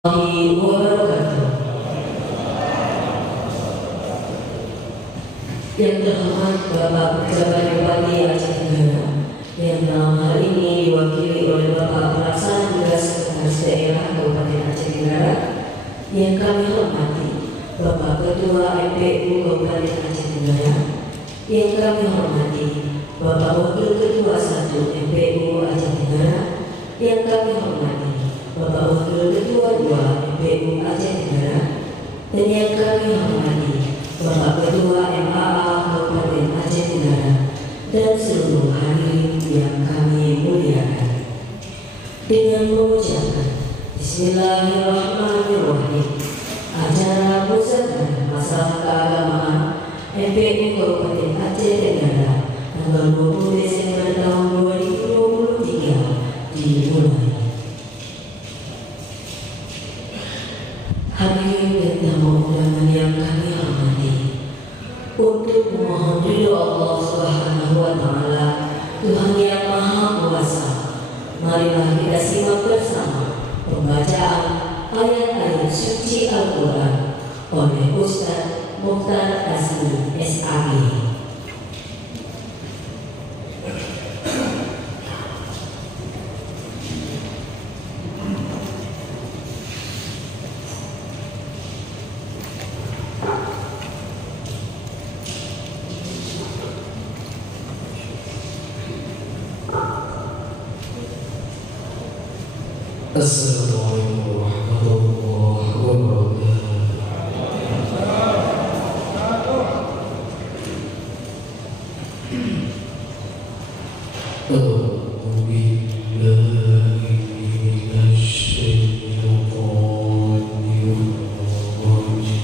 wabarakatuh. Yang terhormat Bapak Pejabat Bupati Aceh Tenggara, yang dalam hal ini diwakili oleh Bapak Pelaksana Tugas Sekretaris Daerah Kabupaten Aceh Tenggara, yang kami hormati Bapak Ketua MPU Kabupaten Aceh Tenggara, yang kami hormati Bapak Wakil Ketua 1 MPU Aceh Tenggara, yang kami hormati Bapak Wakil Ketua 2 MPU Aceh Tenggara, dan yang kami hormati Bapak Ketua MAA Kabupaten Aceh Tenggara, dan seluruh hadirin yang kami muliakan. Dengan mengucapkan Bismillahirrahmanirrahim, acara Muzakarah Masalah Keagamaan MPU Kabupaten Aceh Tenggara tanggal 20 Desember tahun 2023 dimulai. Hadirin dan tamu undangan yang kami hormati, untuk memohon ridho Allah Subhanahu wa Ta'ala, Tuhan yang Maha Kuasa, marilah kita simak bersama pembacaan ayat-ayat suci Al-Quran oleh Ustaz Mukhtar Asmi SAG. Assalamualaikum warahmatullahi wabarakatuh. A'udzu billahi minasy syaithanir rajim.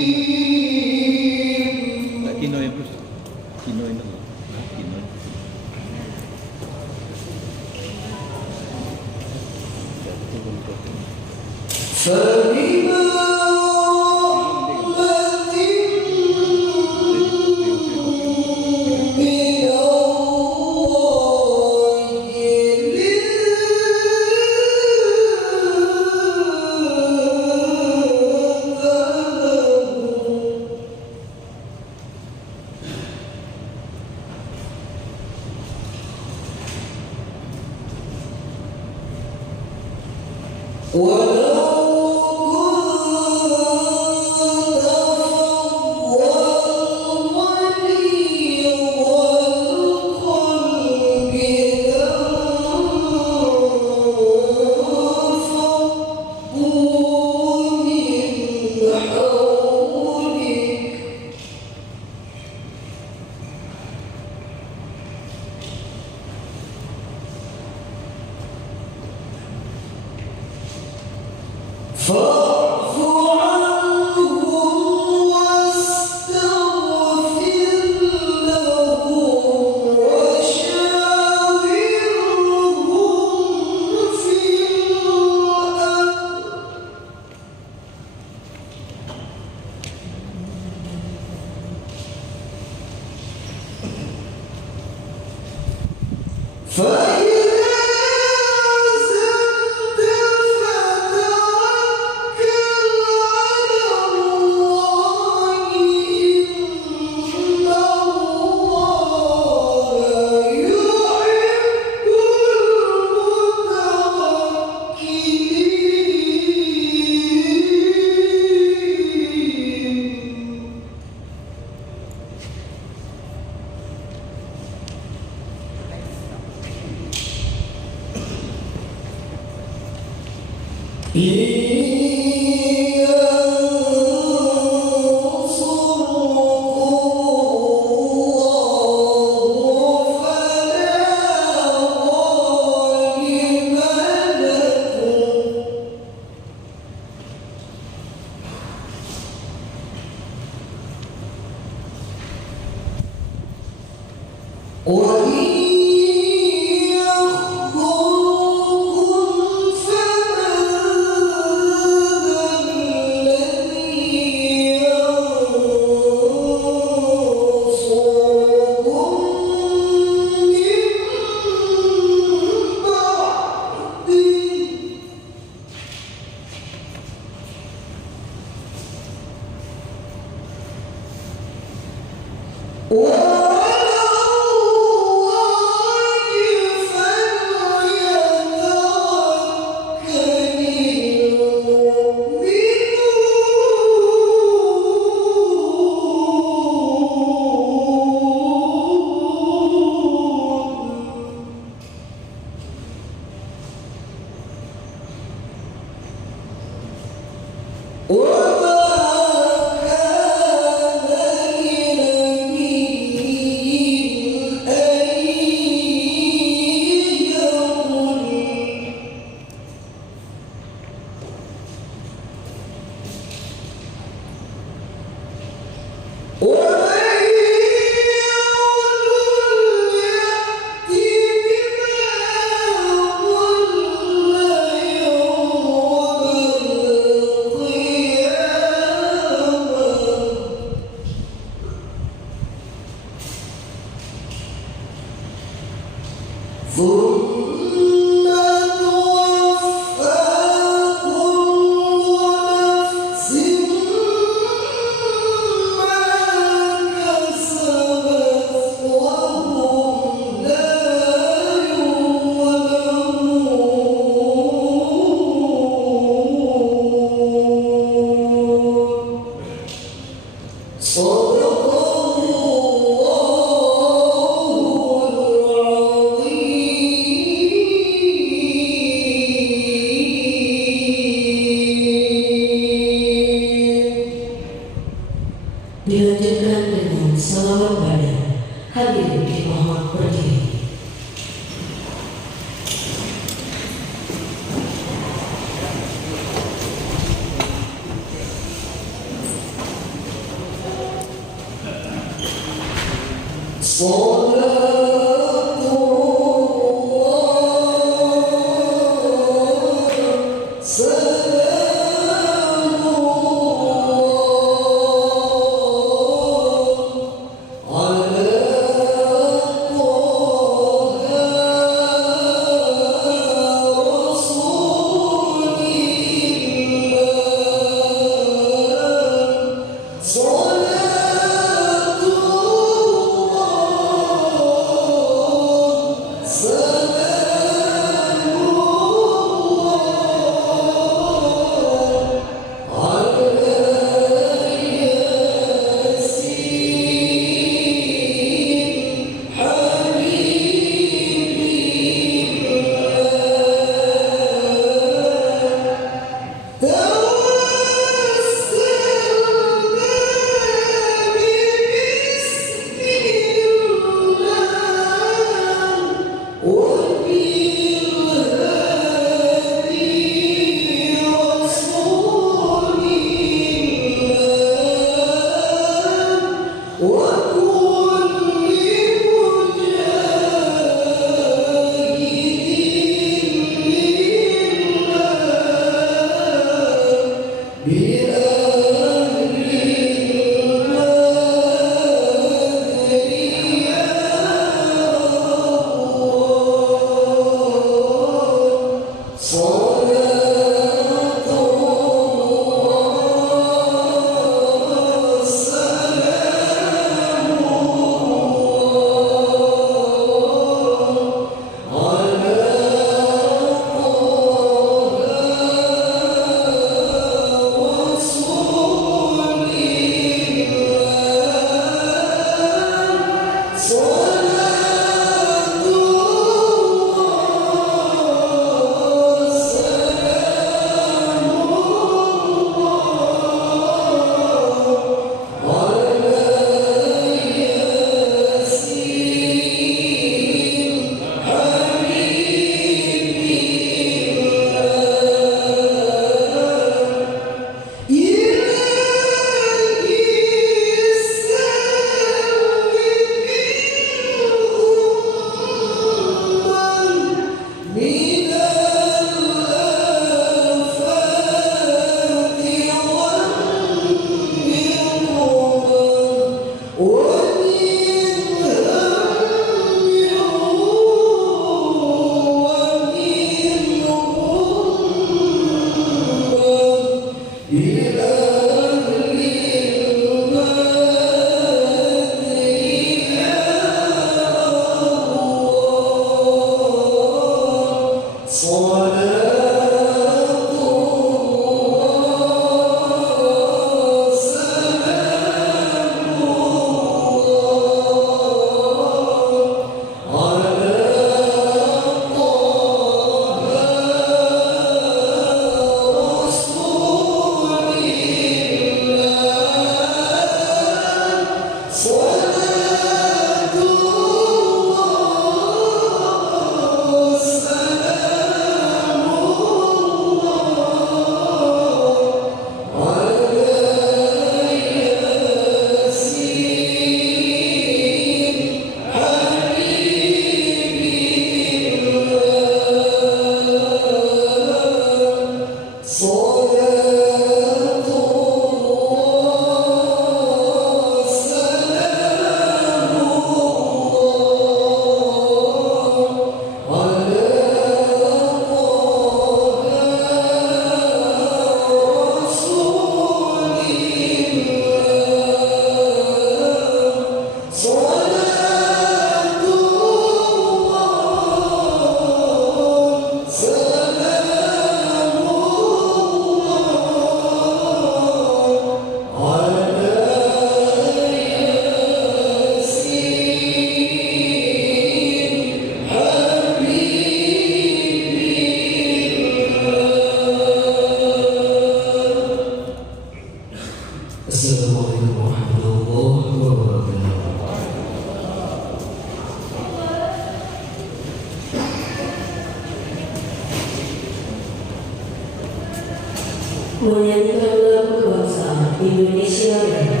menyanyikan lagu kebangsaan Indonesia Raya.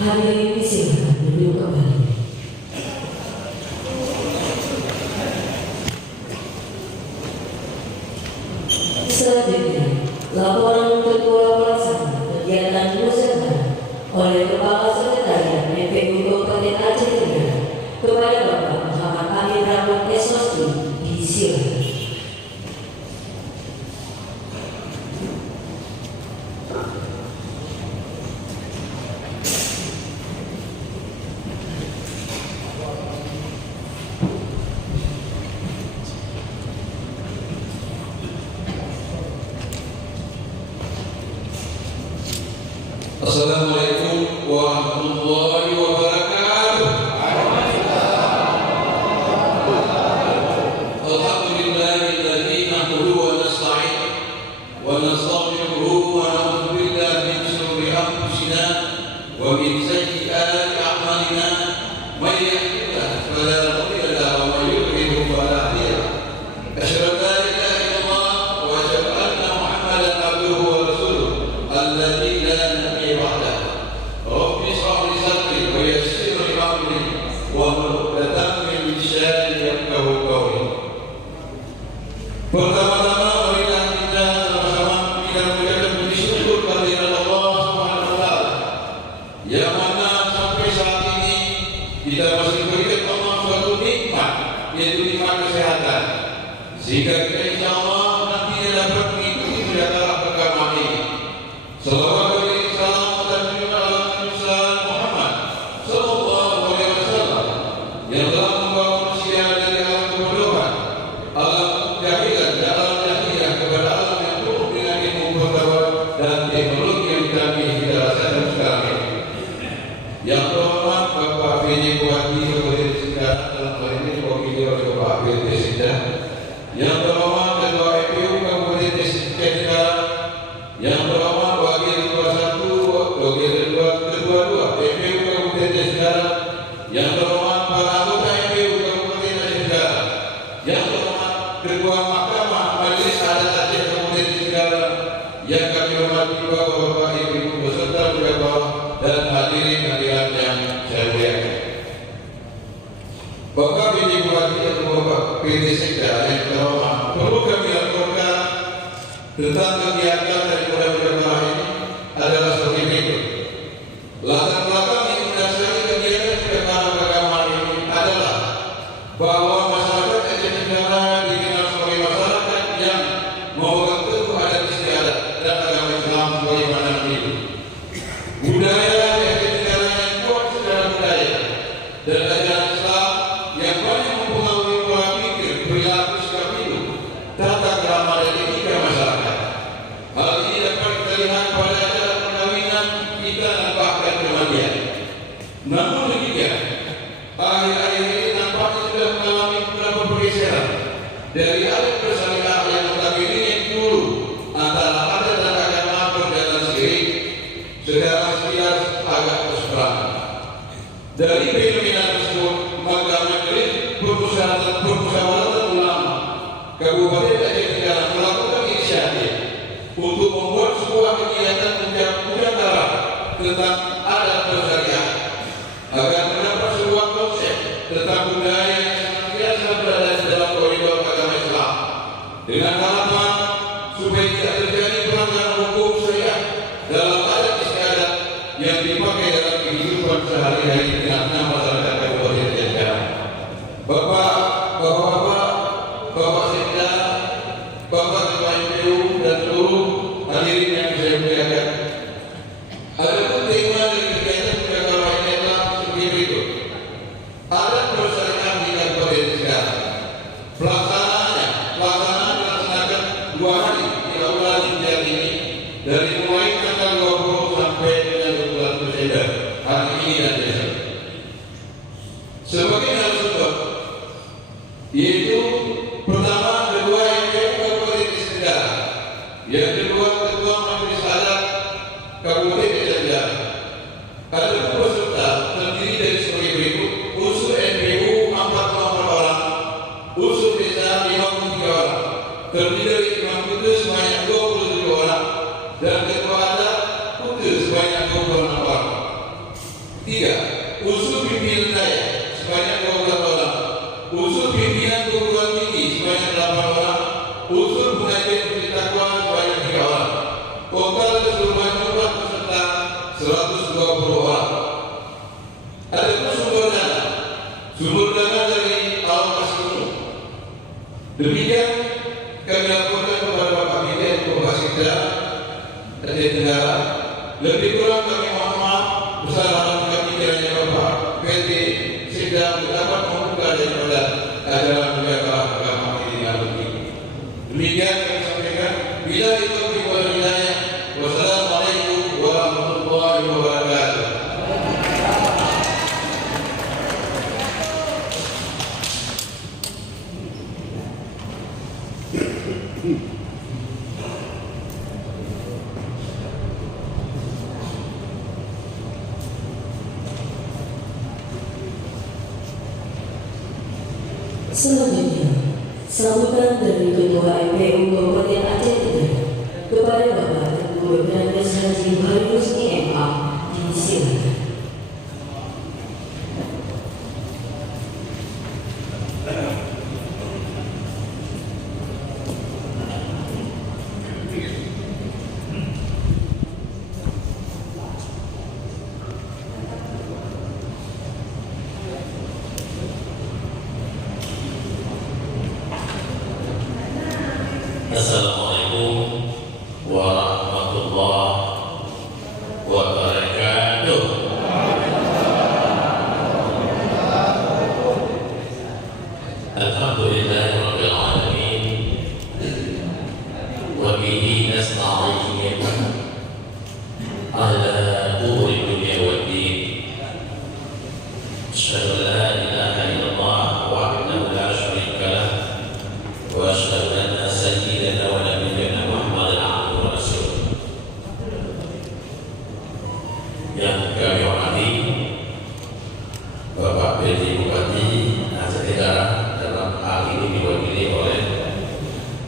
Hadirin silakan duduk kembali. Selanjutnya, laporan Ketua Pelaksana Kegiatan Musyawarah oleh Kepala Sekretariat MPU Kabupaten Aceh Tenggara kepada Bapak Muhammad Amin Rahmat SOSD disilakan. Assalamualaikum warahmatullahi wabarakatuh. Alhamdulillahilladzi nahmaduhu wa nasta'inuhu wa nastaghfiruhu wa na'udzu billahi min shururi anfusina wa min sayyiati a'malina. May yahdihillahu fala mudilla lahu wa may yudlil fala hadiya lahu. Asyhadu an la ilaha illallah wa asyhadu anna Muhammadan abduhu wa rasuluh alladzi la nabiyya ba'dahu. Rabbi shrah li sadri wa yassir li amri wahlul 'uqdatam min lisani yafqahu qawli. Pertama-tama marilah kita sama-sama kita mengucapkan puji syukur kehadirat Allah Subhanahu wa taala yang mana sampai saat ini kita masih diberikan Allah suatu nikmat, yaitu nikmat kesehatan, sehingga kita insyaallah nanti dapat mengikuti perjalanan agama ini. Salawat bagi salam dan junjungan Allah Muhammad sallallahu alaihi wasallam yang telah membawa manusia dari alam kebodohan, alam kejahilan dan alam jahiliyah kepada alam yang penuh dengan ilmu pengetahuan dan teknologi yang kami kita rasakan sekarang ini. Yang terhormat Bapak PJ Bupati Kabupaten Singkar dalam hal ini diwakili oleh Bapak PJ Singkar. Yang terhormat Ketua MPU Kabupaten Singkar. Yang terhormat Wakil Ketua 1, Wakil Ketua 2 MPU Kabupaten Singkar. Yang terhormat para anggota MPU Kabupaten Singkar. Yang terhormat Ketua Mahkamah Majelis Adat Aceh Kabupaten Singkar. Yang kami hormati Bapak-bapak, Ibu-ibu beserta pejabat dan hadirin yang saya muliakan. Bapak PJ Bupati atau Bapak PJ Singkar yang terhormat, perlu kami laporkan tentang kegiatan daripada perjalanan ini adalah seperti berikut. Latar belakang yang mendasari kegiatan perjalanan agama ini adalah bahwa masyarakat Aceh Tenggara dikenal sebagai masyarakat yang memegang teguh adat istiadat dan agama Islam sebagaimana itu. Budaya Aceh Tenggara yang kuat secara budaya dan ajaran Islam yang banyak mempengaruhi pola pikir, perilaku, sikap hidup, tata krama dan etika masyarakat. Hal ini dapat kita lihat pada acara perkawinan kita dan bahkan kematian. Namun demikian, akhir-akhir ini nampaknya sudah mengalami beberapa pergeseran dari adat bersyariah yang notabene yang dulu antara adat dan agama berjalan seiring, sekarang sekilas agak berseberangan. Dari fenomena tersebut, maka Majelis Permusyawaratan Ulama Kabupaten Aceh Tenggara melakukan inisiatif untuk membuat sebuah kegiatan upacara tentang adat bersyariah agar mendapat sebuah konsep tentang budaya yang senantiasa berada di dalam koridor agama Islam dengan harapan supaya tidak terjadi pelanggaran hukum syariah dalam adat istiadat yang dipakai dalam kehidupan sehari-hari di tengah masyarakat Kabupaten Aceh Tenggara. Bapak Sekda, Bapak Ketua MPU dan seluruh hadirin yang saya muliakan. Adapun tema dari kegiatan perjalanan ini adalah seperti berikut. Adat bersyariah di Kabupaten Singkar. Pelaksanaan dilaksanakan 2 hari di Aula Linjar ini dari mulai tanggal 20 sampai dengan 12 Desember hari ini dan besok. Lebih kurang kami mohon maaf besar harapan kami kiranya Bapak PT Sekda dapat membuka daripada ajaran menjaga agama ini dengan lebih. Demikian kami sampaikan. Bila itu wal hidayah. Wassalamualaikum warahmatullahi wabarakatuh. Selanjutnya, sambutan dari Ketua MPU Kabupaten Aceh Tenggara kepada Bapak Tengku Bernadas Haji Bahari Husni MA disilakan. Assalamualaikum warahmatullahi wabarakatuh. Alhamdulillahirabbil alamin wa bihi nasta'in ala umuri dunya waddin. Asyhadu an la ilaha illallah wahdahu la syarika lah wa asyhadu anna sayyidana wa nabiyyana Muhammadan abduhu wa rasuluh. Yang kami hormati Bapak PJ Bupati Aceh Tenggara, dalam hal ini diwakili oleh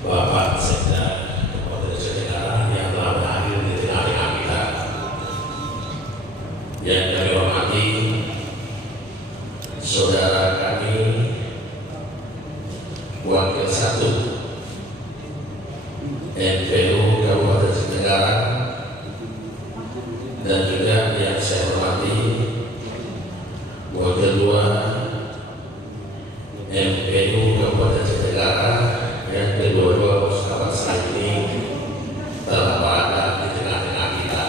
Bapak Sekda Kabupaten Aceh Tenggara yang telah hadir di tengah-tengah kita. Yang kami hormati saudara kami Wakil 1 MPU Kabupaten Aceh Tenggara, dan juga yang saya hormati Wakil 2 MPU Kabupaten Aceh Tenggara, yang kedua-dua sahabat saya ini telah berada di tengah-tengah kita.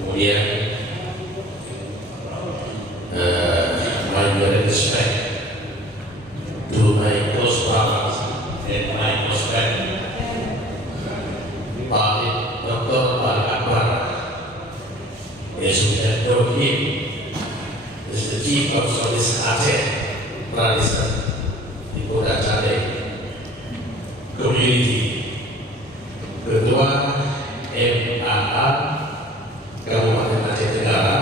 Kemudian my respect to my close brothers and my close friend, Pak Dr. Pak Akbar, as we have known him, is the chief of Southeast Aceh Tradition di Polda Aceh Community, Ketua MAA Kabupaten Aceh Tenggara,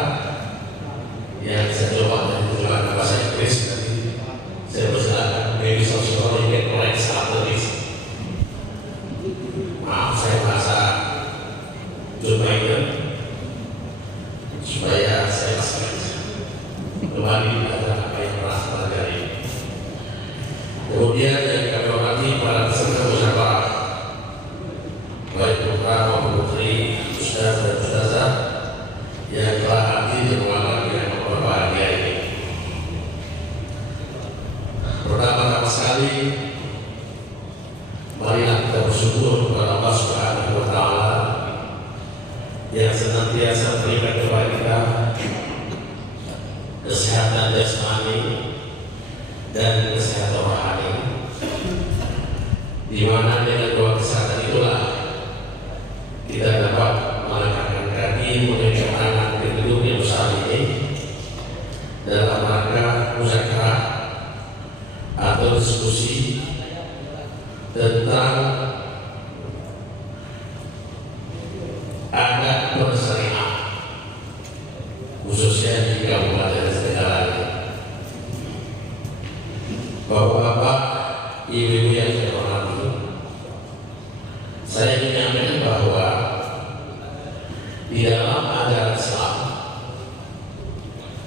yang saya coba menerjemahkan bahasa Inggris. Nanti saya persilakan maybe sosiologi can correct after this. Maaf saya bahasa Jamaican supaya saya kembali pada apa yang pernah pelajari. Kemudian yang kami hormati para peserta musyawarah, baik putra maupun putri, ustaz dan ustazah yang telah hadir di ruangan yang berbahagia ini. Pertama-tama sekali, marilah kita bersyukur kepada Allah Subhanahu wa Ta'ala yang senantiasa memberikan kepada kita kesehatan jasmani dan kesehatan rohani, di mana dengan dua kesehatan itulah kita dapat melangkahkan kaki menuju anak gedung yang besar ini dalam rangka muzakarah atau diskusi tentang adat bersyariah, khususnya di Kabupaten Aceh Tenggara. Bapak-bapak, ibu-ibu yang saya hormati, saya ingin menyampaikan bahwa di dalam ajaran Islam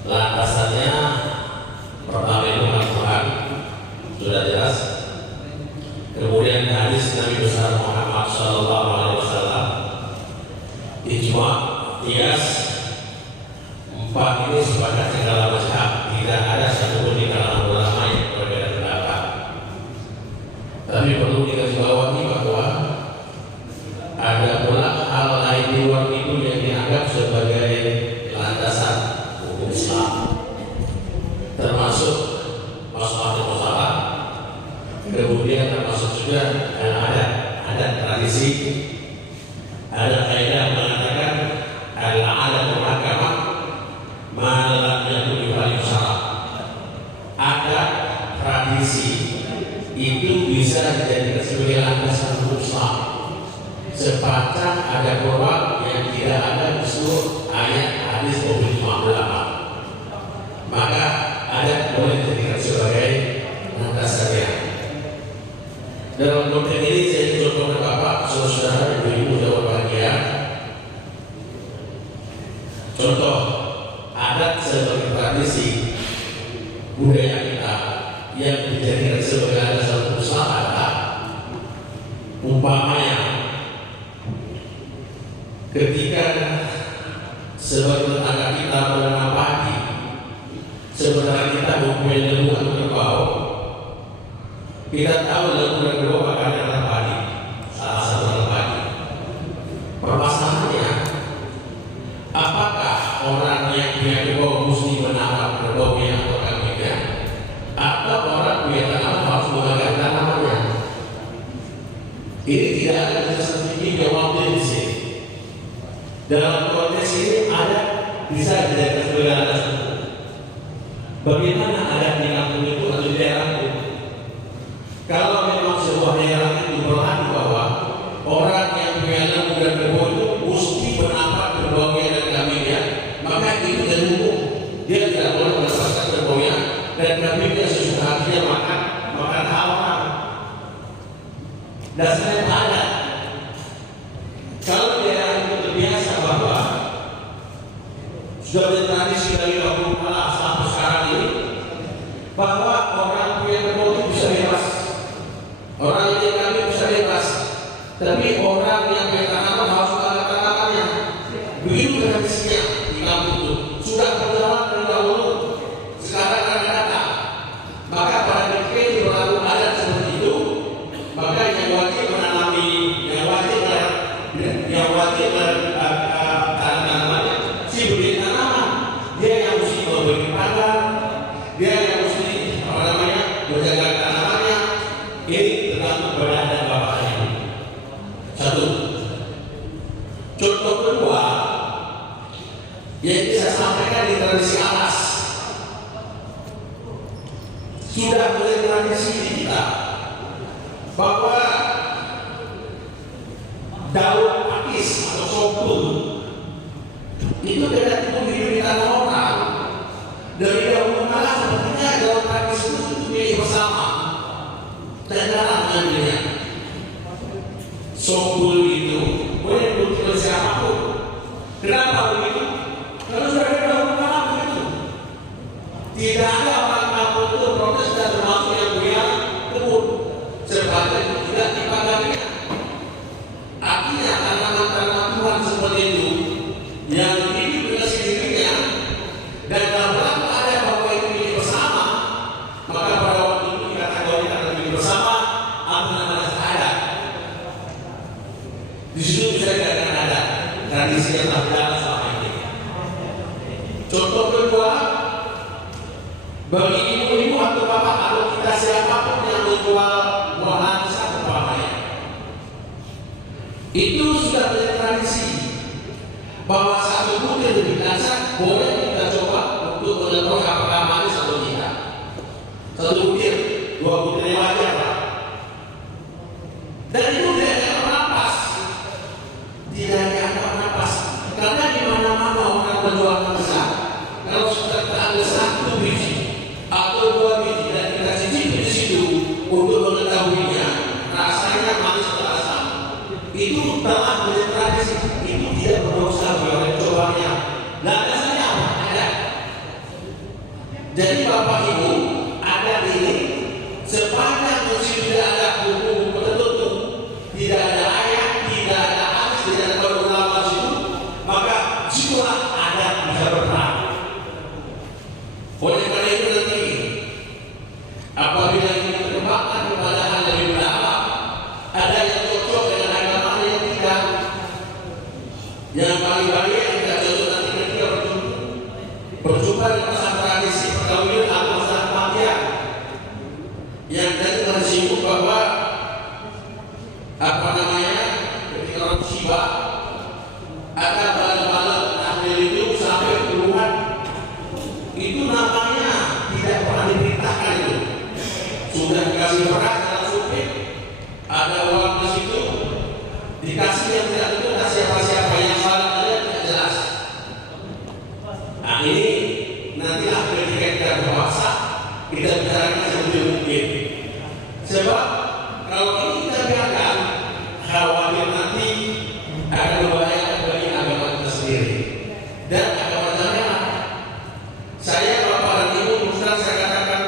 landasannya pertama itu Al-Quran, sudah jelas. Kemudian hadis Nabi besar Muhammad SAW, ijma, qiyas, empat ini sepakat segala mazhab, tidak ada satupun di kalangan ulama yang berbeda pendapat. Tapi perlu digarisbawahi bahwa ada pula hal lain di luar ada korban yang tidak ada di seluruh ayat hadis maupun ijma ulama, maka adat boleh dijadikan sebagai landasannya. Dalam konteks ini saya contohkan Bapak, saudara, ibu-ibu yang berbahagia. Contoh adat sebagai tradisi budaya kita yang dijadikan sebagai landasan usaha adalah umpamanya ketika sebagai tetangga kita menanam padi, sebenarnya kita mempunyai lembu atau kerbau. Kita tahu lembu dan kerbau akan menanam padi, salah satu menanam padi. Permasalahannya, apakah orang yang punya kerbau mesti menanam kerbaunya atau kambingnya, atau orang punya tanaman harus mengajar tanamannya? Ini tidak ada kejelasan tinggi jawabnya di sini. Dalam konteks ini ada bisa dijadikan sebagai alasan. Bagaimana ada di kampung itu atau di daerahku? Kalau memang sebuah daerah itu berlaku bahwa orang yang punya lembu dan kerbau itu mesti menampak kerbaunya dan kambingnya, maka itu jadi hukum. Dia tidak boleh melepaskan kerbaunya dan kambingnya sesudah hatinya makan haram. Dasarnya ada. Kalau daerah itu terbiasa bahwa sudah menjadi tradisi dari dahulu kala sampai sekarang ini, bahwa orang punya kerbau itu bisa bebas, orang yang kambing bisa bebas, tapi orang yang punya tanaman harus ada tanamannya. Begitu tradisinya di kampung itu sudah berjalan dari dahulu. Sekarang akan datang, maka pada ketika itu berlaku adat seperti itu, maka yang wajib menanami, yang wajib tanamannya si beli tanaman, dia yang mesti memberi pakan, dia yang mesti menjaga tanamannya. Ini tergantung pada adat bapaknya. Satu. Contoh kedua yang saya sampaikan di tradisi alas, sudah mulai tradisi di kita bahwa daun pakis atau sopul itu tidak tumbuh di tanah orang. Dari dahulu kala sepertinya daun pakis itu milik bersama dan dalam mengambilnya. Sopul itu boleh dibuat oleh siapapun. Kenapa begitu? Karena sudah ada dahulu kala begitu. Tidak ada orang kampung itu protes dan termasuk yang punya kebun. Sebabnya tidak dipagarinya. Artinya tanaman-tanaman Tuhan seperti itu yang hidup dengan sendirinya dan dalam rangka ada bahwa itu milik bersama, maka pada waktu itu dikategorikan milik bersama atau namanya ada. Di situ bisa dikatakan ada tradisi yang telah berjalan selama ini. Contoh kedua, bagi ibu-ibu atau bapak atau kita siapapun yang menjual buah satu umpamanya, itu sudah menjadi tradisi bahwa satu butir lebih dasar boleh kita coba untuk mengetahui apakah manis atau tidak. Satu butir, dua butir yang wajar, Pak. Dan itu tidak ada nafas, tidak ada nafas, karena di mana-mana orang menjual besar, kalau sudah terangkat satu biji atau dua biji dan kita cicip di situ untuk mengetahuinya rasanya manis atau asam, itu telah menjadi tradisi. Itu tidak berdosa bagi orang cobanya. Landasannya apa? Ada. Jadi Bapak Ibu, adat ini sepanjang masih tidak ada hukum tertentu, tidak ada ayat, tidak ada hadis, tidak ada ulama situ, maka situlah adat bisa berperan. Oleh karena itu nanti apabila kita berkembangkan kepada hal lebih mendalam, ada yang cocok dengan agama yang tidak, yang paling baik yang tidak cocok nanti kita berjumpa dengan masalah tradisi perkawinan atau masalah kematian yang tadi telah disinggung bahwa ketika orang musibah ada malam-malam ahli itu sampai puluhan, itu namanya tidak pernah diperintahkan itu. Sudah dikasih beras dalam supir, ada uang di situ, dikasih yang tidak tentu, kasih apa Nah ini nantilah ketika kita berpuasa kita bicarakan sebelum mungkin. Sebab kalau ini kita biarkan, khawatir nanti akan membahayakan bagi agama kita sendiri dan agama saya. Saya bapak dan ibu Ustaz saya katakan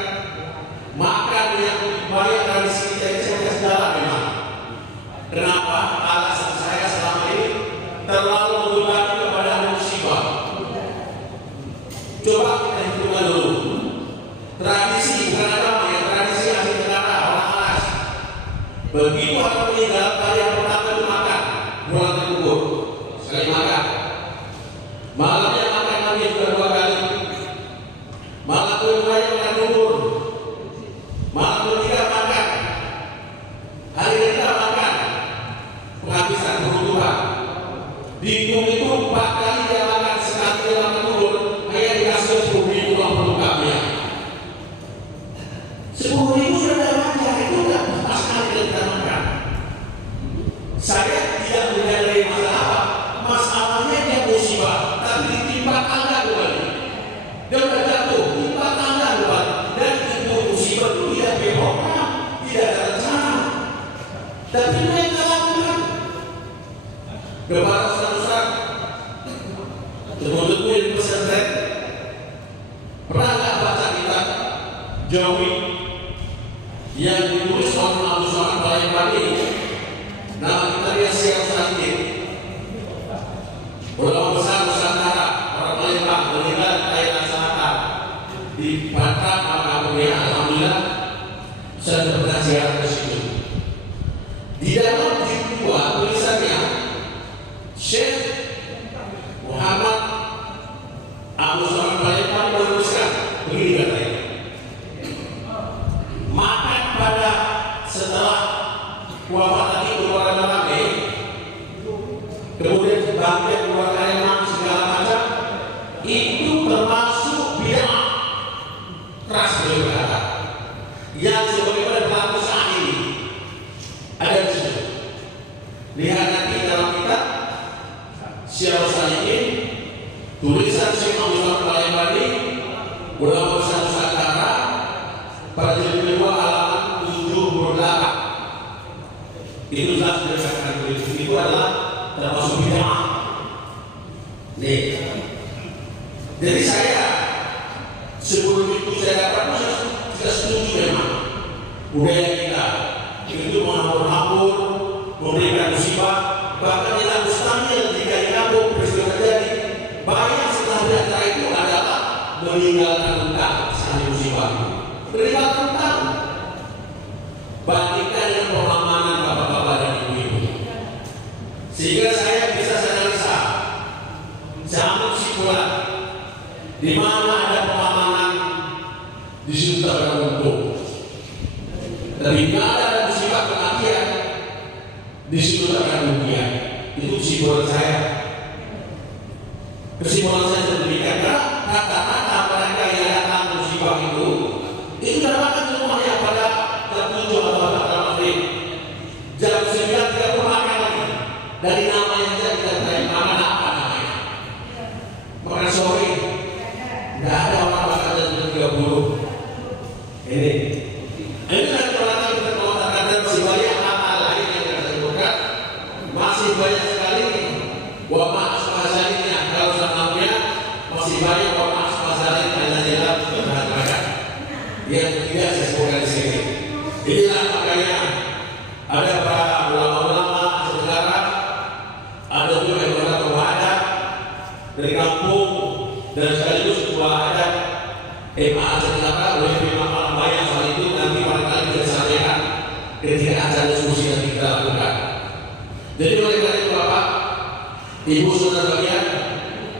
makan yang banyak tradisi kita ini saya segala memang. Kenapa? Alasan saya selama ini terlalu membebani kepada musibah. Coba kita hitungkan dulu. Tradisi bukan agama, yang tradisi Asia Tenggara orang Alas. Begitu orang meninggal, kali yang pertama itu makan, pulang ke kubur, sekali makan. Malamnya makan lagi juga 2 kali. Malam kedua makan kubur. Malam ketiga makan. Hari ketiga makan. Penghabisan peruntukan. Dihitung itu 4 kali dia makan, sekali dia makan kubur, hanya dikasih 10.000 uang peruntukannya. 10.000 sudah wajar, itu tidak pas sekali kita makan. Saya tidak menyadari masalah. Masalahnya dia musibah, tapi ditimpa tangga kembali. Dia sudah jatuh, timpa tangga kembali. Dan itu musibah itu tidak berprogram, tidak ada rencana. Tapi mereka lakukan. Kepada Ustaz, teman-teman yang pesantren, pernah nggak baca kitab Jawi yang ditulis oleh Abu Sa'ad Al-Bani? Nama kitabnya Syiar Sakit. Ulama besar Nusantara, orang Palembang, meninggal Thailand Selatan di Batam, maka kemudian alhamdulillah saya terpernah ziarah ke situ. Di dalam buku tulisannya Syekh Muhammad Abu Sa'ad Palembang menuliskan begini katanya. Makan pada setelah wafat itu keluarga Nabi, kemudian bangkit keluarga Imam segala macam, itu termasuk bid'ah. Keras beliau berkata. Yang sebagaimana berlaku saat ini ada di situ. Lihat nanti dalam kitab Syiar Salihin, tulisan Syekh Abu Sa'ad Al-Bani, ulama besar Nusantara, pada jilid kedua halaman 78. Itu jelas berdasarkan itu adalah termasuk bid'ah. Nih. Jadi saya sebelum itu saya dapat saya setuju memang budaya kita itu menghapur-hapur, memberikan musibah, bahkan tidak mustahil jika di kampung peristiwa terjadi. Banyak setelah diantara itu adalah meninggalkan hutang sekali musibah. Meninggalkan hutang. Bandingkan dengan pemahaman bapak-bapak dan ibu-ibu. Sehingga saya bisa analisa jamak simpulan di mana ada pemahaman di situ ada untung. Tapi tidak ada musibah kematian di situ ada kerugian. Itu kesimpulan saya. Kesimpulan saya demikian. Kata-kata mereka yang datang musibah itu dapatkan semuanya pada jam 7 atau jam 8. Jam 9.30 makan lagi. Dari nama yang saya tidak tahu makan apa namanya. Makan sore. Tidak ada orang makan jam 30. Ini nanti orang kita mengatakan dan masih banyak hal lain yang kita sebutkan. Masih banyak sekali wabah asmasalnya kalau namanya masih banyak wabah asmasalnya hanya jalan berhadapan yang tidak saya sebutkan di sini. Inilah makanya ada para ulama-ulama sekarang, ada juga yang berada dari kampung dan sekaligus ketua adat MA sekarang oleh pemahaman banyak soal itu nanti barangkali bisa disampaikan ketika ada diskusi yang kita lakukan. Jadi oleh karena itu Bapak, Ibu saudara sekalian,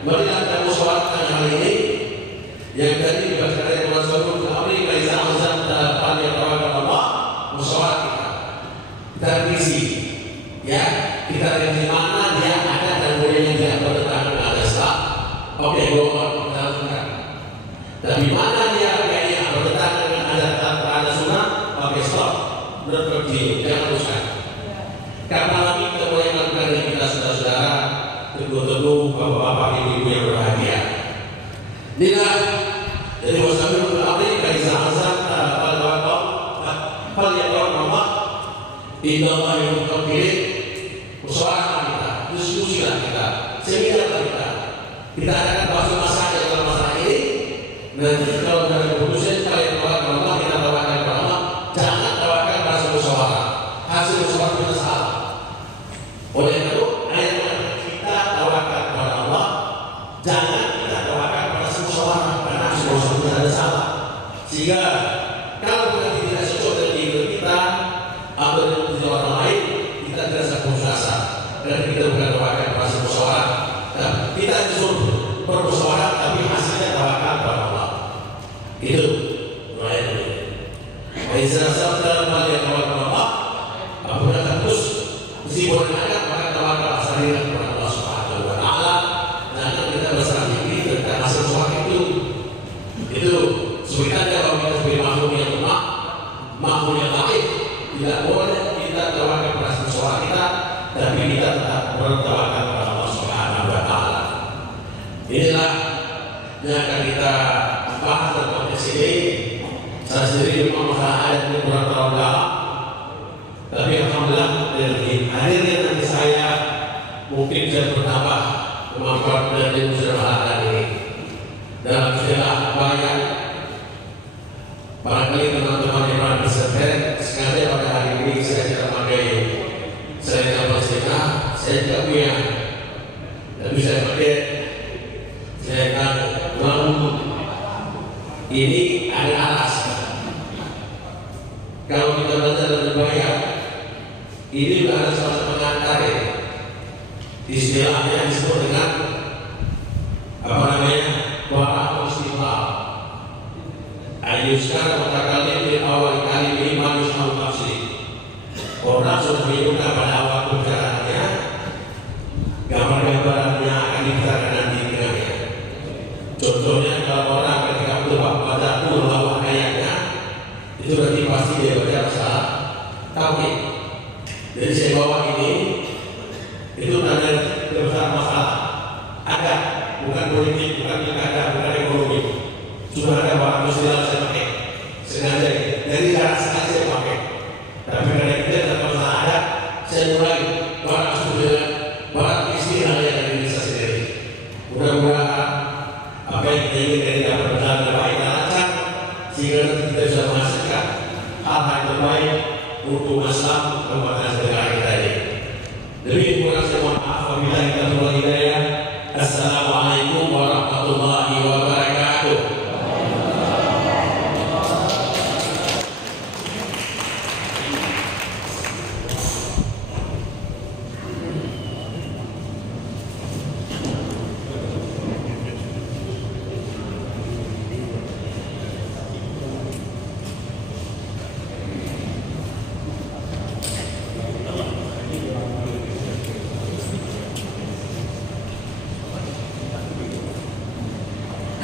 marilah kita musyawarahkan hal ini yang tadi dibacakan oleh Allah Subhanahu wa taala Laisa azam dalam yang tawakkal Allah, musyawarah kita revisi ya, kita lihat di mana dia ada dan bolehnya dia bertentangan dengan Islam. Oke, kita lakukan. Tapi mana dia kayaknya bertentangan dengan ada sunnah, oke stop, berhenti, jangan teruskan. Karena lagi kita boleh melakukan dari kita saudara-saudara, tentu bapak-bapak, ibu-ibu yang berbahagia. Allah yang terpilih, persoalan kita, diskusilah kita, seminar kita akan bahas masalah dalam masalah ini. Nanti kalau dari keputusan kalian tawarkan Allah, kita tawarkan kepada Allah, jangan tawarkan pada musyawarah. Hasil musyawarah kita salah. Oleh itu, ayat kita tawarkan kepada Allah, jangan kita tawarkan pada musyawarah, karena musyawarah kita ada salah. Sehingga kalau kita tidak cocok dengan diri kita atau dengan orang lain, kita tidak bisa putus asa. Dan kita bukan tawarkan pada musyawarah. Kita disuruh bermusyawarah, tapi hasilnya tawarkan kepada Allah. Itu ayat ini. Aisyah dalam hal yang tawarkan Allah, apabila terus meskipun ada maka tawarkan asalinya kepada Allah Subhanahu Wa Taala. Dan kita berserah diri tentang hasil musyawarah itu. Itu sebenarnya kalau kita sebagai makhluk yang lemah, makhluk yang lain, tidak boleh kita tawarkan pada hasil musyawarah kita, tapi kita tetap bertawarkan kepada Allah Subhanahu Wa Taala. Inilah yang akan kita bahas dalam konteks ini. Saya sendiri memang masalah ayat ini kurang terlalu dalam, tapi alhamdulillah dari hadirnya nanti saya mungkin bisa bertambah kemampuan dan ilmu sederhana ini. Dalam istilah banyak barangkali teman-teman yang pernah bersertai sengaja pada hari ini saya tidak pakai selendang plastika, saya tidak punya, tapi saya pakai selendang bambu. Ini ada alas. Kalau kita baca dalam banyak, ini ada salah satu pengantar ya. Istilahnya disebut dengan apa namanya? Wara istilah. Ayuskar mutakalim di awal kali ini manus al-tafsir. Orang sudah menyebutkan pada awal pembicaraannya, gambar-gambarnya akan dibicarakan nanti dengannya. Contohnya kalau orang ketika berubah pada ulama ayatnya, itu berarti pasti dia baca masalah tauhid. Jadi saya bawa ini, itu tanda besar masalah. Ada, bukan politik, bukan pilkada, bukan ekonomi. Cuma ada barang istilah saya pakai sengaja. Dari cara sengaja saya pakai. Tapi karena kita tidak masalah ada, saya mulai barang istilah, barang istilah yang ada di Indonesia sendiri. Mudah-mudahan apa yang kita ingin dari dapat berjalan dengan baik dan lancar, sehingga kita bisa menghasilkan hal-hal yang terbaik untuk masalah kabupaten negara kita ini. Demikian saya mohon maaf apabila kita telah hidayah. Assalamualaikum warahmatullahi wabarakatuh.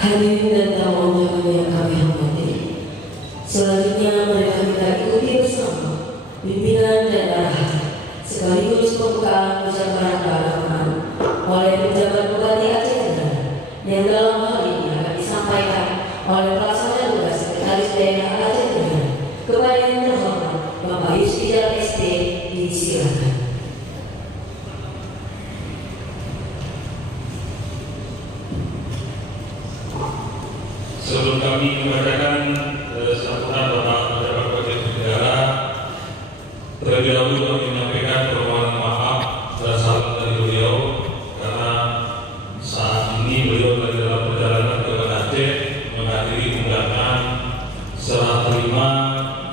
Hadirin dan tamu undangan yang kami hormati, selanjutnya mereka kita ikuti bersama pimpinan dan arahan sekaligus pembukaan ucapan keagamaan oleh pejabat Bupati Aceh Tenggara yang dalam hal ini akan disampaikan oleh Pelaksana Tugas Sekretaris Daerah Aceh Tenggara kepada yang terhormat Bapak Yusridal ST. Disilakan. Sebelum kami membacakan sambutan Bapak Pejabat Bupati Negara, terlebih dahulu kami menyampaikan permohonan maaf dan salam dari beliau karena saat ini beliau lagi dalam perjalanan ke Aceh menghadiri undangan serah terima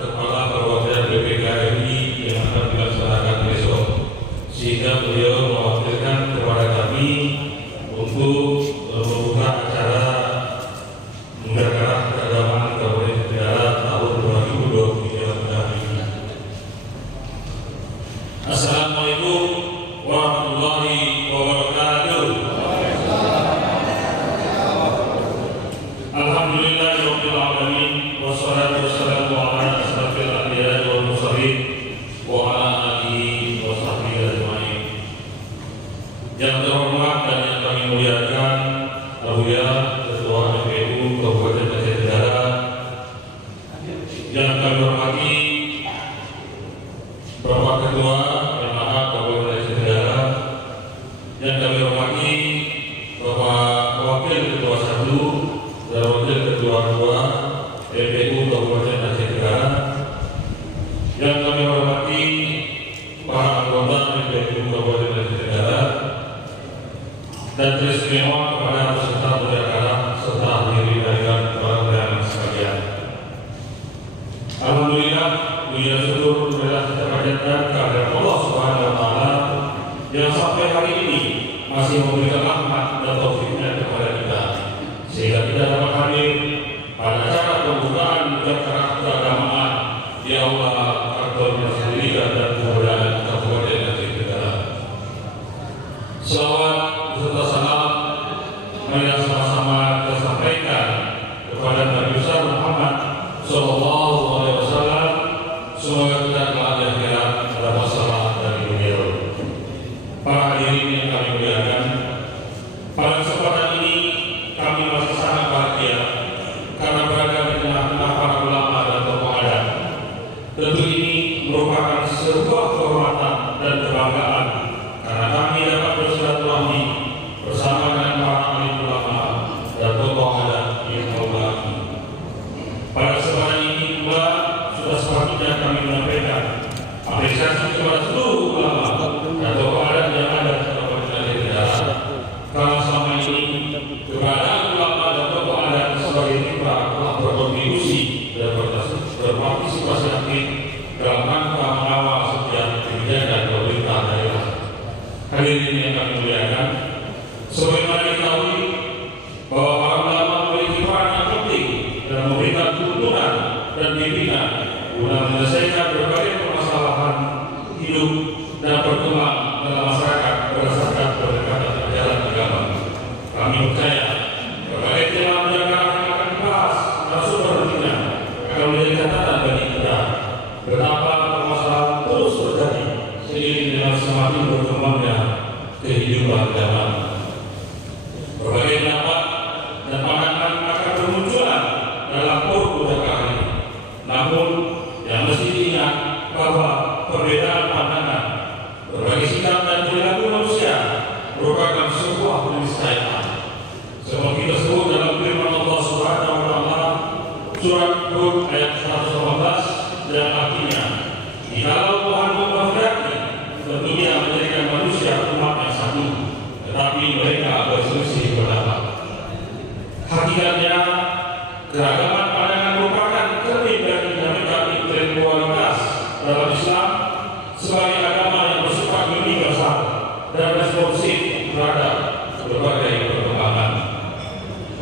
Kepala Perwakilan BPK RI yang akan dilaksanakan besok, sehingga beliau mewakilkan kepada kami untuk membuka acara menggerakkan keagamaan Kabupaten Tenggara tahun 2023 ini. Assalamualaikum warahmatullahi wabarakatuh. Alhamdulillahirabbil alamin wassalatu wassalamu ala asyrafil anbiya'i wal mursalin wa ala alihi wa sahbihi ajmain. Yang terhormat dan yang kami muliakan, Abuya Ketua MPU Kabupaten Aceh Tenggara, yang kami hormati Bapak Ketua ke-21 dan wakil ke-22 PPU Kabupaten Aceh Tenggara. Yang kami hormati para anggota PPU Kabupaten Aceh Tenggara dan teristimewa kepada peserta acara serta hadirin hadirat para undangan sekalian. Alhamdulillah, puji syukur telah kita panjatkan kehadirat Allah Subhanahu wa taala yang sampai hari ini masih memberikan rahmat dan taufiknya kepada kita sehingga kita dapat hadir pada acara pembukaan upacara keagamaan di Aula Kantor Dinas Pendidikan dan Kebudayaan Kabupaten Aceh Tenggara. Selawat beserta salam marilah sama-sama kita sampaikan kepada Nabi besar Muhammad Sallallahu Alaihi Wasallam. Semoga kita kelak di akhirat dapat masalah dari dunia. Para hadirin yang kami muliakan, pada kesempatan ini kami masih sangat bahagia karena berada di tengah-tengah para ulama dan tokoh adat. Tentu ini merupakan sebuah kehormatan dan kebanggaan karena kami dapat bersilaturahmi bersama dengan para alim ulama dan tokoh adat yang terhormat. Pada kesempatan ini pula sudah sepatutnya kami menyampaikan apresiasi kepada seluruh ulama dan tokoh adat yang ada di Kabupaten Aceh Tenggara. Karena selama ini keberadaan ulama dan tokoh adat sebagai mitra telah berkontribusi dan berpartisipasi aktif dalam rangka mengawal setiap kebijakan pemerintah daerah. Hadirin yang kami muliakan, sebagaimana diketahui bahwa para ulama memiliki peran yang penting dalam memberikan tuntunan dan bimbingan guna menyelesaikan berbagai permasalahan hidup dan berkembang dalam masyarakat berdasarkan pendekatan ajaran agama. Kami percaya berbagai tema penjagaan yang akan dibahas dan sumber nantinya akan menjadi catatan bagi kita betapa permasalahan terus terjadi seiring dengan semakin berkembangnya kehidupan zaman. Berbagai pendapat dan pandangan akan bermunculan dalam perbudakan ini. Namun yang mesti diingat bahwa perbedaan pandangan, berbagai sikap dan perilaku manusia merupakan sebuah keniscayaan. Seperti tersebut dalam firman Allah Subhanahu wa taala surat Hud ayat 118 yang artinya, "Jikalau Tuhan menghendaki, tentunya menjadikan manusia umat yang satu, tetapi mereka berselisih pendapat." Hakikatnya, keragaman pandangan merupakan cermin dari dinamika intelektualitas dalam Islam sebagai agama yang bersifat universal dan responsif terhadap berbagai perkembangan.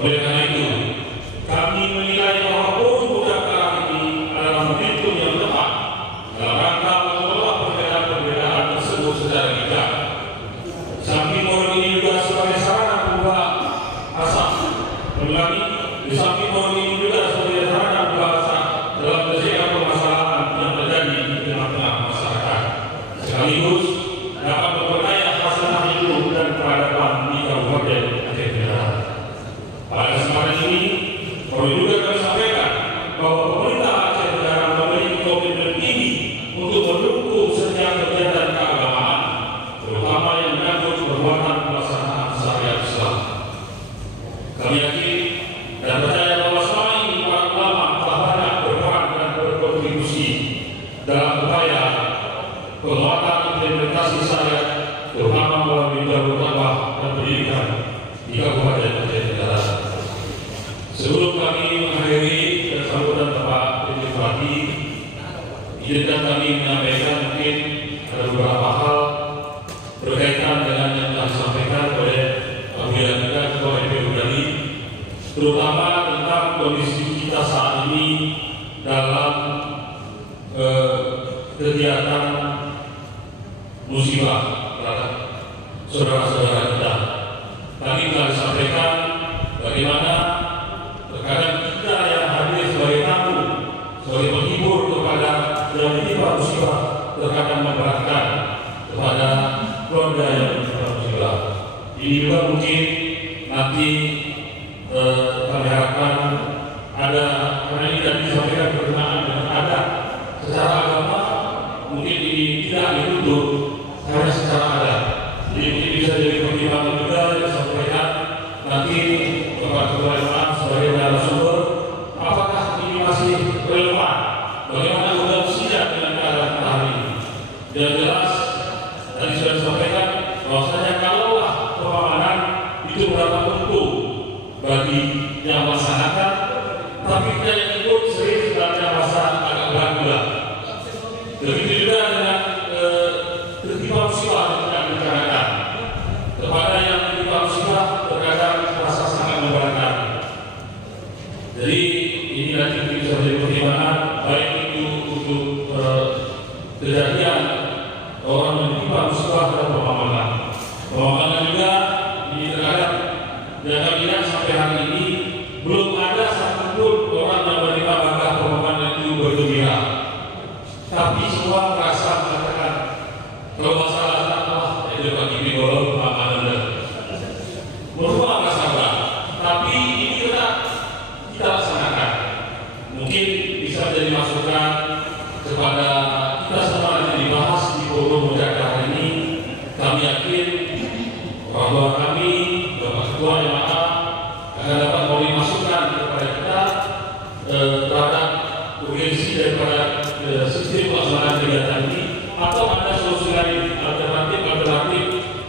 Oleh karena itu, kami menilai bahwa forum Budak ini adalah momentum yang tepat dalam rangka mengelola perbedaan-perbedaan tersebut secara bijak. Samping forum ini juga sebagai sarana perubahan asas. Mengulangi, di samping forum ini juga sebagai sarana berbahasa dalam menyelesaikan permasalahan yang terjadi di tengah-tengah masyarakat, sekaligus dapat memperdaya hasanah hidup dan peradaban di Kabupaten Aceh Tenggara. Pada kesempatan ini, perlu juga kami sampaikan bahwa pemerintah Aceh Tenggara memiliki komitmen tinggi untuk mendukung setiap kegiatan keagamaan, terutama yang menyangkut perbuatan pelaksanaan syariat Islam. Kami yakin dan percaya bahwa selama ini para ulama telah banyak berperan dan berkontribusi dalam upaya penguatan implementasi syariat, terutama melalui jalur dakwah dan pendidikan di Kabupaten Aceh Tenggara. Sebelum kami mengakhiri dan sambutan Bapak Presiden Bupati, izinkan kami menyampaikan mungkin ada beberapa hal berkaitan dengan yang telah disampaikan oleh Buya kita Ketua MPU tadi, terutama tentang kondisi kita saat ini dalam kegiatan musibah terhadap saudara-saudara kita. Tadi telah disampaikan bagaimana terkadang kita yang hadir sebagai tamu, sebagai penghibur kepada yang menimpa musibah, terkadang memberatkan kepada keluarga yang menimpa musibah. Ini juga mungkin nanti kami harapkan ada, karena ini tadi disampaikan berkenaan dengan adat secara agama, mungkin ini tidak dituntut hanya secara adat. Jadi mungkin bisa jadi pertimbangan juga yang disampaikan nanti Bapak yang melaksanakan, tapi kita yang ikut sering sebenarnya merasa agak berat. Begitu juga dengan tertimpa musibah yang tidak direncanakan. Kepada yang tertimpa musibah terkadang merasa sangat memberatkan. Jadi ini nanti bisa menjadi pertimbangan baik itu untuk kejadian orang yang tertimpa musibah dan pemahaman. Pemahaman juga ini terkadang yang kami lihat sampai hari ini belum ada satupun orang yang menerima bangga pemahaman itu bergembira. Tapi semua merasa mengatakan kalau masalah Allah itu bagi bigol pemahaman. Semua merasa berat. Tapi ini tetap kita laksanakan. Mungkin bisa menjadi masukan kepada kita semua yang dibahas di forum mujahadah hari ini. Kami yakin orang tua kami, Bapak Ketua Jemaah akan dapat memberi masukan kepada kita terhadap urgensi daripada sistem pelaksanaan kegiatan ini, atau ada solusi lain alternatif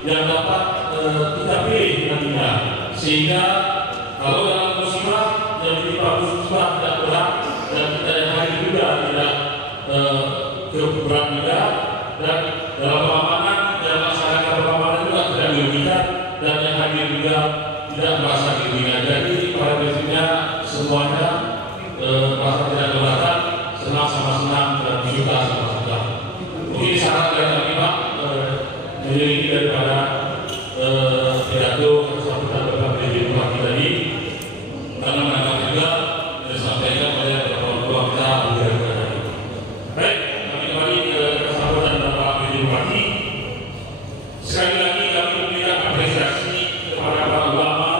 yang dapat kita pilih nantinya, sehingga kalau dalam musibah yang ditimpa musibah tidak berat dan kita yang hadir juga tidak berat juga, dan dalam pengamanan dan melaksanakan pengamanan juga tidak dirugikan, dan yang hadir juga tidak merasa dirugikan. Jadi pada prinsipnya semuanya merasa tidak keberatan, senang sama senang dan bersyukur sama suka. Mungkin syarat dari kami Pak memiliki daripada pidato kesampaian Bapak Presiden Bupati tadi, karena menangkap juga disampaikan oleh Bapak Ketua kita Budi Tadi. Baik, kami kembali ke kesampaian Bapak Presiden Bupati. Sekali lagi kami memberikan apresiasi kepada para ulama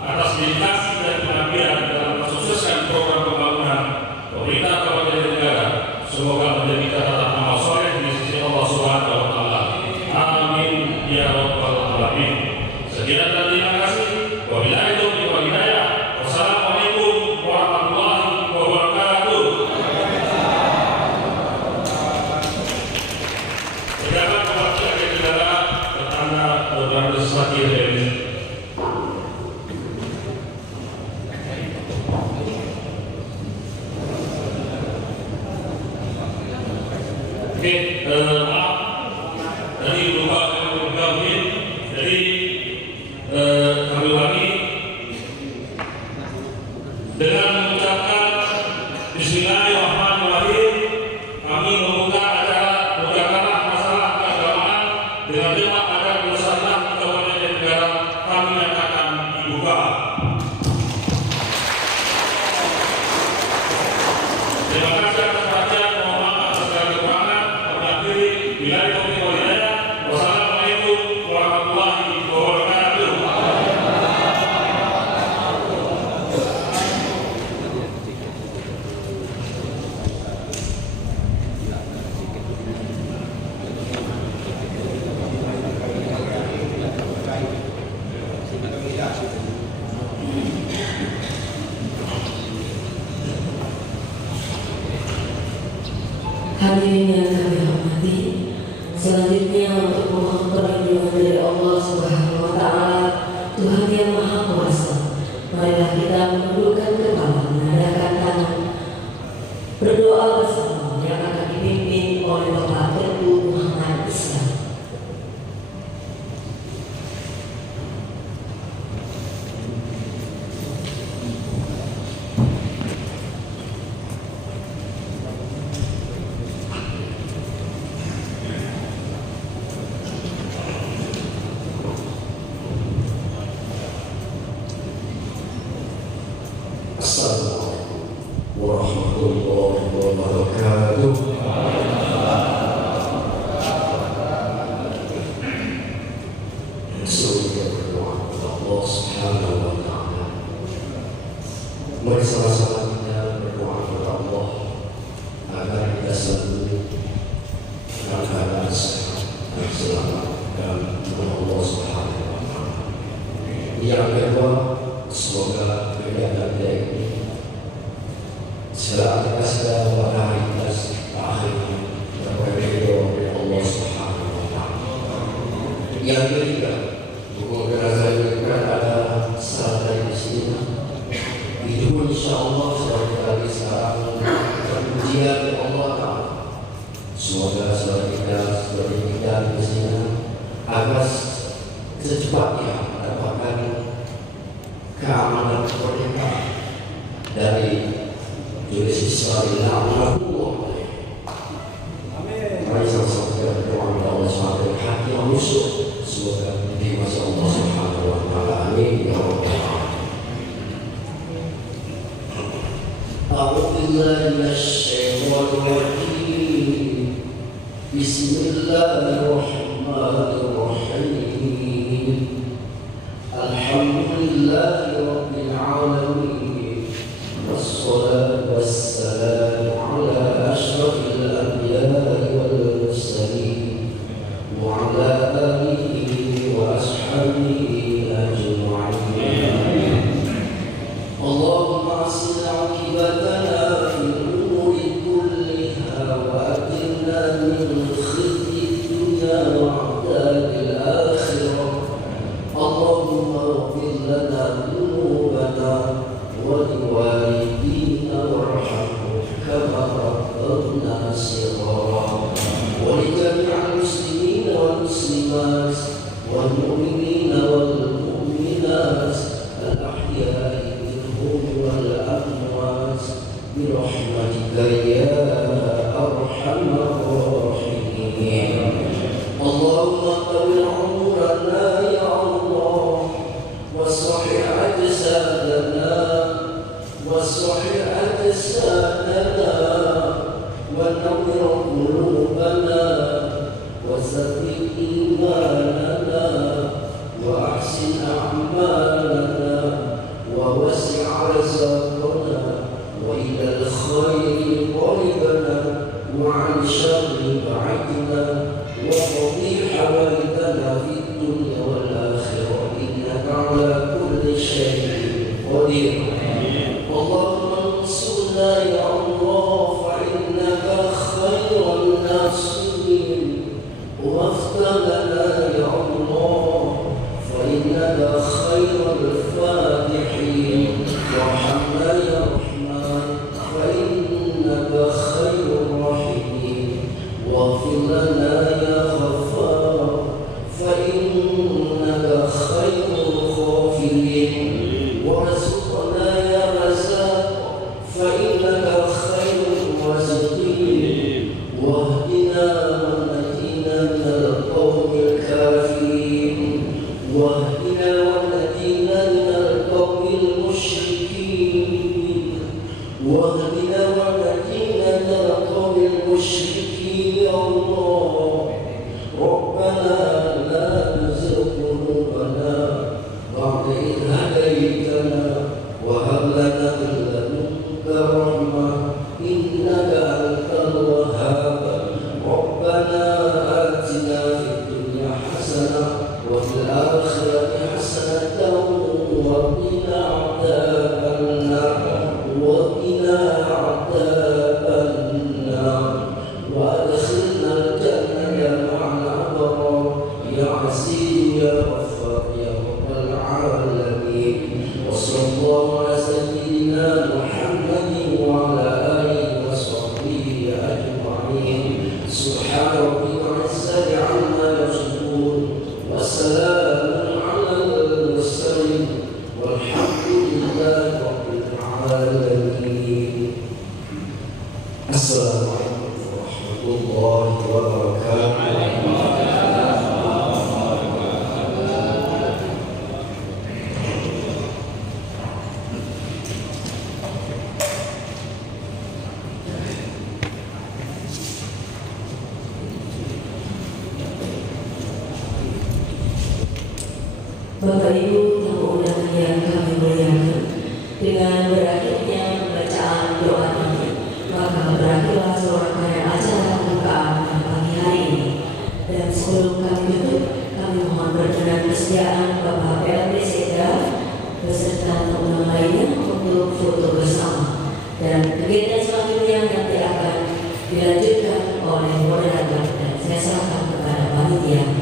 atas dedikasi dan pengabdian dalam mensukseskan program pembangunan pemerintah Kabupaten Negara. Semoga menjadi catatan amal soleh di sisi Allah Subhanahu wa Ta'ala. Amin ya rabbal alamin. Sekian dan terima kasih. Wabillahi taufiq wal hidayah. Wassalamualaikum warahmatullahi wabarakatuh. Pejabat perwakilan negara bertanda beberapa legislatif dari maaf tadi lupa mungkin, jadi kami ulangi dengan mengucapkan Bismillahirrahmanirrahim. Kami membuka acara mujahadah masalah keagamaan dengan tema adat Nusantara Kabupaten Negara. Kami nyatakan dibuka. Terima kasih atas perhatian. Mohon maaf atas segala kekurangan. Billahi taufiq wal hidayah. Wassalamualaikum warahmatullahi wabarakatuh. Hadirin yang kami hormati, selanjutnya untuk mohon perlindungan dari Allah Subhanahu wa Ta'ala, Tuhan yang Maha Kuasa, marilah kita menundukkan kepala, mengadakan tangan, berdoa bersama yang akan dipimpin oleh Bapak Teguh Muhammad Islam. Assalamualaikum warahmatullahi wabarakatuh. Semoga berdoa kepada Allah Subhanahu wa Ta'ala. Mari sama-sama kita berdoa kepada Allah agar kita selalu dalam keadaan sehat dan selamat dan Allah Subhanahu wa Ta'ala. Yang kedua, semoga kegiatan kita ini setelah kita sudah mewarnai kita akhir terpenuhi oleh Allah Subhanahu wa Ta'ala. Yang ketiga, buku jenazah ini kan ada salah dari sini insyaallah sebentar lagi sekarang pujian Allah Ta'ala. Semoga saudara kita di sini agar secepatnya mendapatkan keamanan kemerdekaan dari jurisdiksi Islam. Mari sama-sama kita berdoa kepada Allah SWT hati yang khusyuk, semoga diterima Allah Subhanahu wa Ta'ala. Amin ya rabbal alamin. A'udzu billahi minasyaitonir rajim. Bismillahirrahmanirrahim. Alhamdulillahi rabbil alamin. Wassalatu wassalamu ala asyrafil anbiya'i wal mursalin wa ala alihi wa ashabihi ajma'in. Allahumma asli 'aqibatana fil umuri kulliha wa ajirna min khizyi dunya wa 'adzabil akhirah. Allahumma ighfir lana dhunubana ولوالدينا وارحمهم كما ربونا صغارا ولجميع المسلمين والمسلمات والمؤمنين والمؤمنات الأحياء منهم والأموات برحمتك يا أرحم الراحمين. اللهم طول عمرنا يا الله وصحح أجسادنا ونور قلوبنا وثبت إيماننا وأحسن أعمالنا ووسع رزقنا وإلى الخير قربنا وعن شر بعدنا وقضي حوائجنا في الدنيا والآخرة إنك على كل شيء قدير. اللهم انصرنا يا الله فإنك خير الناصرين واغفر لنا يا الله فإنك خير الفاتحين وارحمنا يا رحمن فإنك خير الراحمين واغفر لنا يا غفار فإنك خير الغافرين وارزقنا يا رزاق فإنك خير الرازقين واهدنا ونجينا من القوم الكافرين واهدنا ونجينا من القوم المشركين واهدنا ونجينا من القوم المشركين يا الله. ربنا لا تزغ قلوبنا بعد إذ هديتنا وهب لنا من لدنك رحمة إنك أنت الوهاب. ربنا آتنا في الدنيا حسنة وفي الآخرة حسنة وقنا عذاب النار وأدخلنا الجنة مع الأبرار يا عزيز يا غفار يا رب العالمين. وصلى الله على سيدنا محمد وعلى آله وصحبه أجمعين. سبحان ربك رب العزة عما يصفون وسلام على المرسلين والحمد لله رب العالمين. السلام عليكم ورحمة الله وبركاته. Bapak Ibu tamu undangan yang kami muliakan, dengan berakhirnya pembacaan doa ini, maka berakhirlah serangkaian acara pembukaan pada pagi hari ini. Dan sebelum kami tutup, kami mohon berkenan kesediaan Bapak PLT Sekda beserta tamu lainnya untuk foto bersama. Dan kegiatan selanjutnya nanti akan dilanjutkan oleh moderator dan saya serahkan kepada panitia.